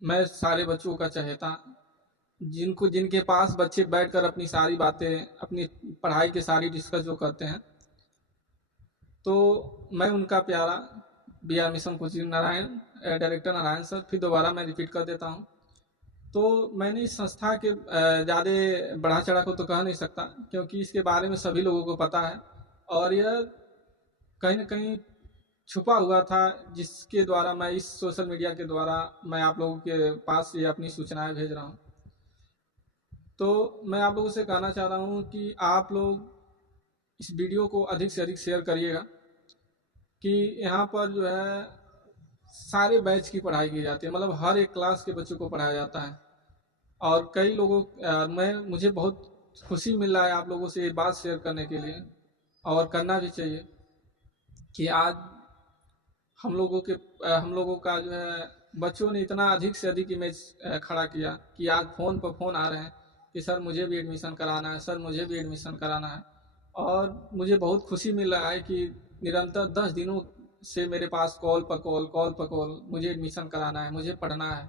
मैं सारे बच्चों का चहेता, जिनको जिनके पास बच्चे बैठकर अपनी सारी बातें, अपनी पढ़ाई की सारी डिस्कस जो करते हैं, तो मैं उनका प्यारा B R mission coaching Narayan, director Narayan sir. फिर दोबारा मैं रिपीट कर देता हूँ। तो मैंने इस संस्था के ज़्यादा बढ़ा चढ़ा को तो कह नहीं सकता, क्योंकि इसके बारे में सभी लोगों को पता है। और यह कहीं ना कहीं छुपा हुआ था, जिसके द्वारा मैं इस सोशल मीडिया के द्वारा मैं आप लोगों के पास ये अपनी सूचनाएं भेज रहा हूँ। तो मैं आप लोगों से कहना चाह रहा हूँ कि आप लोग इस वीडियो को अधिक से अधिक शेयर करिएगा, कि यहाँ पर जो है सारे बैच की पढ़ाई की जाती है, मतलब हर एक क्लास के बच्चों को पढ़ाया जाता है। और कई लोगों मैं मुझे बहुत खुशी मिल रहा है आप लोगों से ये बात शेयर करने के लिए, और करना भी चाहिए, कि आज हम लोगों का जो है बच्चों ने इतना अधिक से अधिक इमेज खड़ा किया, कि आज फ़ोन पर फ़ोन आ रहे हैं कि सर मुझे भी एडमिशन कराना है, सर मुझे भी एडमिशन कराना है। और मुझे बहुत खुशी मिल रहा है कि निरंतर 10 दिनों से मेरे पास कॉल पर कॉल, मुझे एडमिशन कराना है, मुझे पढ़ना है।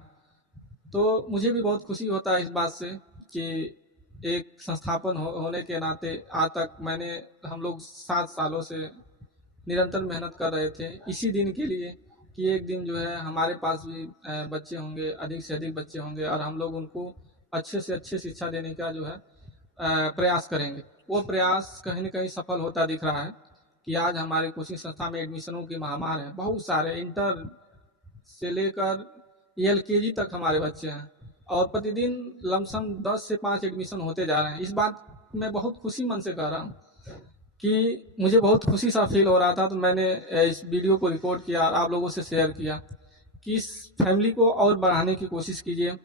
तो मुझे भी बहुत खुशी होता है इस बात से, कि एक संस्थापन होने के नाते आज तक मैंने हम लोग 7 सालों से निरंतर मेहनत कर रहे थे इसी दिन के लिए, कि एक दिन जो है हमारे पास भी बच्चे होंगे, अधिक से अधिक बच्चे होंगे, और हम लोग उनको अच्छे से अच्छे शिक्षा देने का जो है प्रयास करेंगे। वो प्रयास कहीं ना कहीं सफल होता दिख रहा है, कि आज हमारे कोचिंग संस्था में एडमिशनों की महामार है। बहुत सारे इंटर से लेकर एलकेजी तक हमारे बच्चे हैं, और प्रतिदिन लमसम 10 से 5 एडमिशन होते जा रहे हैं। इस बात मैं बहुत खुशी मन से कह रहा हूँ, कि मुझे बहुत खुशी सा फील हो रहा था। तो मैंने इस वीडियो को रिकॉर्ड किया और आप लोगों से शेयर किया, कि इस फैमिली को और बढ़ाने की कोशिश कीजिए।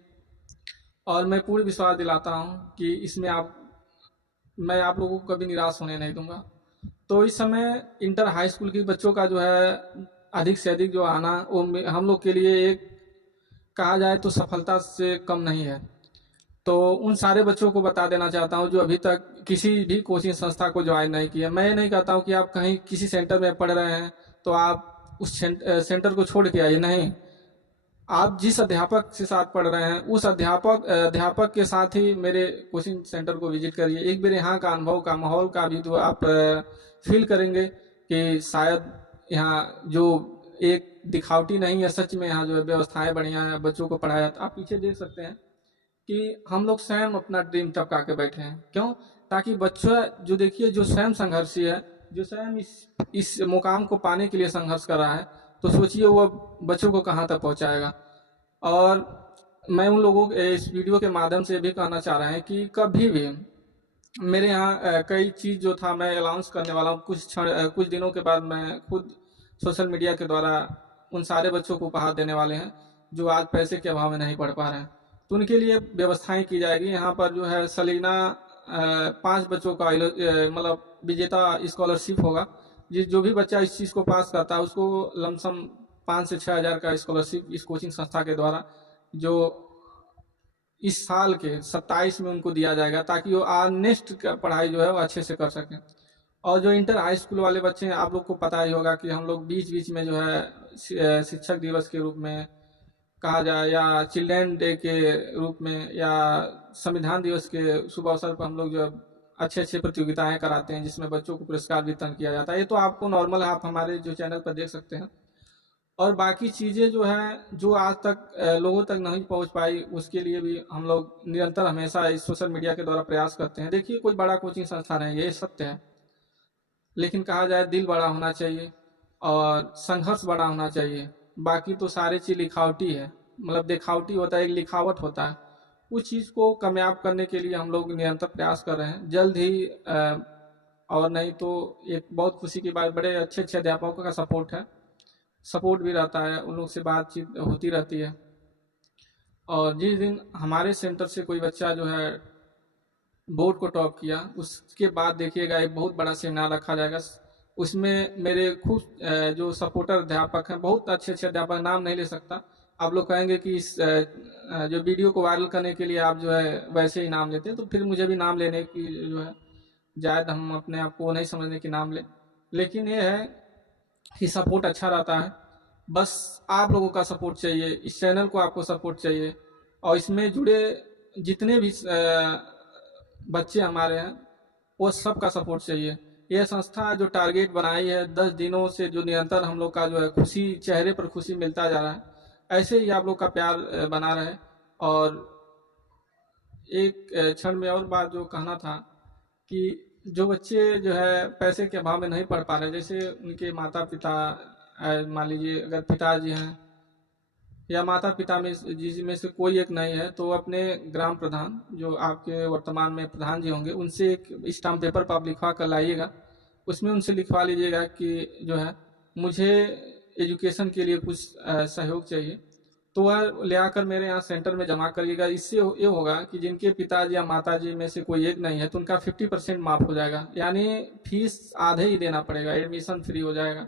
और मैं पूरी विश्वास दिलाता हूँ कि इसमें मैं आप लोगों को कभी निराश होने नहीं दूंगा। तो इस समय इंटर हाई स्कूल के बच्चों का जो है अधिक से अधिक जो आना, वो हम लोग के लिए एक कहा जाए तो सफलता से कम नहीं है। तो उन सारे बच्चों को बता देना चाहता हूँ जो अभी तक किसी भी कोचिंग संस्था को ज्वाइन नहीं किया। मैं ये नहीं कहता हूँ कि आप कहीं किसी सेंटर में पढ़ रहे हैं तो आप उस सेंटर को छोड़ के आइए, नहीं। आप जिस अध्यापक से साथ पढ़ रहे हैं उस अध्यापक के साथ ही मेरे कोचिंग सेंटर को विजिट करिए। एक बार यहाँ का अनुभव का माहौल का भी तो आप फील करेंगे, कि शायद यहाँ जो एक दिखावटी नहीं है, सच में यहाँ जो है व्यवस्थाएं बढ़िया है, बच्चों को पढ़ाया। आप पीछे देख सकते हैं कि हम लोग स्वयं अपना ड्रीम टपका के बैठे हैं। क्यों? ताकि बच्चा जो देखिए, जो स्वयं संघर्षी है, जो स्वयं इस मुकाम को पाने के लिए संघर्ष कर रहा है, तो सोचिए वो बच्चों को कहाँ तक पहुँचाएगा। और मैं उन लोगों के इस वीडियो के माध्यम से भी कहना चाह रहे हैं कि कभी भी मेरे यहाँ कई चीज़ जो था मैं अनाउंस करने वाला हूँ कुछ दिनों के बाद। मैं खुद सोशल मीडिया के द्वारा उन सारे बच्चों को उपहार देने वाले हैं जो आज पैसे के अभाव में नहीं पढ़ पा रहे हैं। तो उनके लिए व्यवस्थाएं की जाएगी। यहाँ पर जो है सलीना 5 बच्चों का मतलब विजेता स्कॉलरशिप होगा। जिस जो भी बच्चा इस चीज़ को पास करता है उसको लमसम 5 से 6 हज़ार का स्कॉलरशिप इस कोचिंग संस्था के द्वारा, जो इस साल के 27 में उनको दिया जाएगा, ताकि वो नेक्स्ट पढ़ाई जो है वो अच्छे से कर सकें। और जो इंटर हाई स्कूल वाले बच्चे हैं, आप लोग को पता ही होगा कि हम लोग बीच बीच में जो है शिक्षक दिवस के रूप में कहा जाए, या चिल्ड्रेन डे के रूप में, या संविधान दिवस के शुभ अवसर पर हम लोग जो अच्छे अच्छे प्रतियोगिताएं कराते हैं, जिसमें बच्चों को पुरस्कार वितरण किया जाता है। ये तो आपको नॉर्मल है, आप हमारे जो चैनल पर देख सकते हैं। और बाकी चीज़ें जो है जो आज तक लोगों तक नहीं पहुंच पाई, उसके लिए भी हम लोग निरंतर हमेशा इस सोशल मीडिया के द्वारा प्रयास करते हैं। देखिए, कोई बड़ा कोचिंग संस्थान है, ये सत्य है, लेकिन कहा जाए दिल बड़ा होना चाहिए और संघर्ष बड़ा होना चाहिए। बाकी तो सारी चीज़ लिखावटी है, मतलब दिखावटी होता है, एक लिखावट होता है। उस चीज़ को कामयाब करने के लिए हम लोग निरंतर प्रयास कर रहे हैं। जल्द ही और नहीं तो एक बहुत खुशी की बात, बड़े अच्छे अच्छे अध्यापकों का सपोर्ट भी रहता है, उन लोग से बातचीत होती रहती है। और जिस दिन हमारे सेंटर से कोई बच्चा जो है बोर्ड को टॉप किया, उसके बाद देखिएगा एक बहुत बड़ा सेमिनार रखा जाएगा। उसमें मेरे खुद जो सपोर्टर अध्यापक हैं, बहुत अच्छे अच्छे अध्यापक, नाम नहीं ले सकता। आप लोग कहेंगे कि इस जो वीडियो को वायरल करने के लिए आप जो है वैसे ही नाम लेते हैं, तो फिर मुझे भी नाम लेने की जो है जायद हम अपने आप को नहीं समझने की नाम ले। लेकिन ये है कि सपोर्ट अच्छा रहता है। बस आप लोगों का सपोर्ट चाहिए, इस चैनल को आपको सपोर्ट चाहिए, और इसमें जुड़े जितने भी बच्चे हमारे हैं वो सब का सपोर्ट चाहिए। यह संस्था जो टारगेट बनाई है 10 दिनों से, जो निरंतर हम लोग का जो है खुशी, चेहरे पर खुशी मिलता जा रहा है, ऐसे ही आप लोग का प्यार बना रहे। और एक क्षण में और बात जो कहना था कि जो बच्चे जो है पैसे के अभाव में नहीं पढ़ पा रहे, जैसे उनके माता पिता, मान लीजिए अगर पिताजी हैं या माता पिता में जिसमें से कोई एक नहीं है, तो अपने ग्राम प्रधान जो आपके वर्तमान में प्रधान जी होंगे, उनसे एक स्टाम्प पेपर पर आप लिखवा कर लाइएगा। उसमें उनसे लिखवा लीजिएगा कि जो है मुझे एजुकेशन के लिए कुछ सहयोग चाहिए, तो वह ले आकर मेरे यहाँ सेंटर में जमा करिएगा। इससे ये होगा कि जिनके पिताजी या माताजी में से कोई एक नहीं है तो उनका 50% माफ हो जाएगा, यानी फीस आधे ही देना पड़ेगा, एडमिशन फ्री हो जाएगा।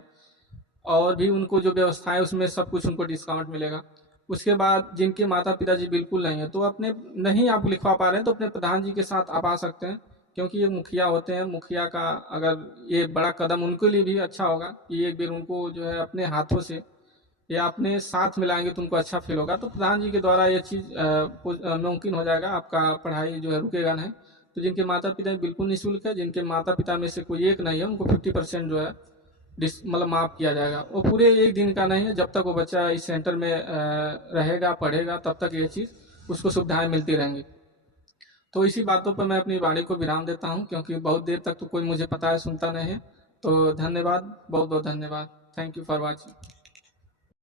और भी उनको जो व्यवस्थाएं उसमें सब कुछ उनको डिस्काउंट मिलेगा। उसके बाद जिनके माता पिताजी बिल्कुल नहीं है, तो अपने नहीं आप लिखवा पा रहे हैं तो अपने प्रधान जी के साथ आप आ सकते हैं, क्योंकि ये मुखिया होते हैं। मुखिया का अगर ये बड़ा कदम उनके लिए भी अच्छा होगा कि एक बार उनको जो है अपने हाथों से या अपने साथ मिलाएंगे तो उनको अच्छा फील होगा। तो प्रधान जी के द्वारा ये चीज़ मुमकिन हो जाएगा, आपका पढ़ाई जो है रुकेगा नहीं। तो जिनके माता पिता बिल्कुल निःशुल्क है, जिनके माता पिता में से कोई एक नहीं है, उनको 50% जो है मतलब माफ किया जाएगा। वो पूरे एक दिन का नहीं है, जब तक वो बच्चा इस सेंटर में रहेगा पढ़ेगा तब तक ये चीज़ उसको सुविधाएं मिलती रहेंगी। तो इसी बातों पर मैं अपनी वाणी को विराम देता हूँ, क्योंकि बहुत देर तक तो कोई मुझे पता है सुनता नहीं है। तो धन्यवाद, बहुत बहुत धन्यवाद। Thank you for watching.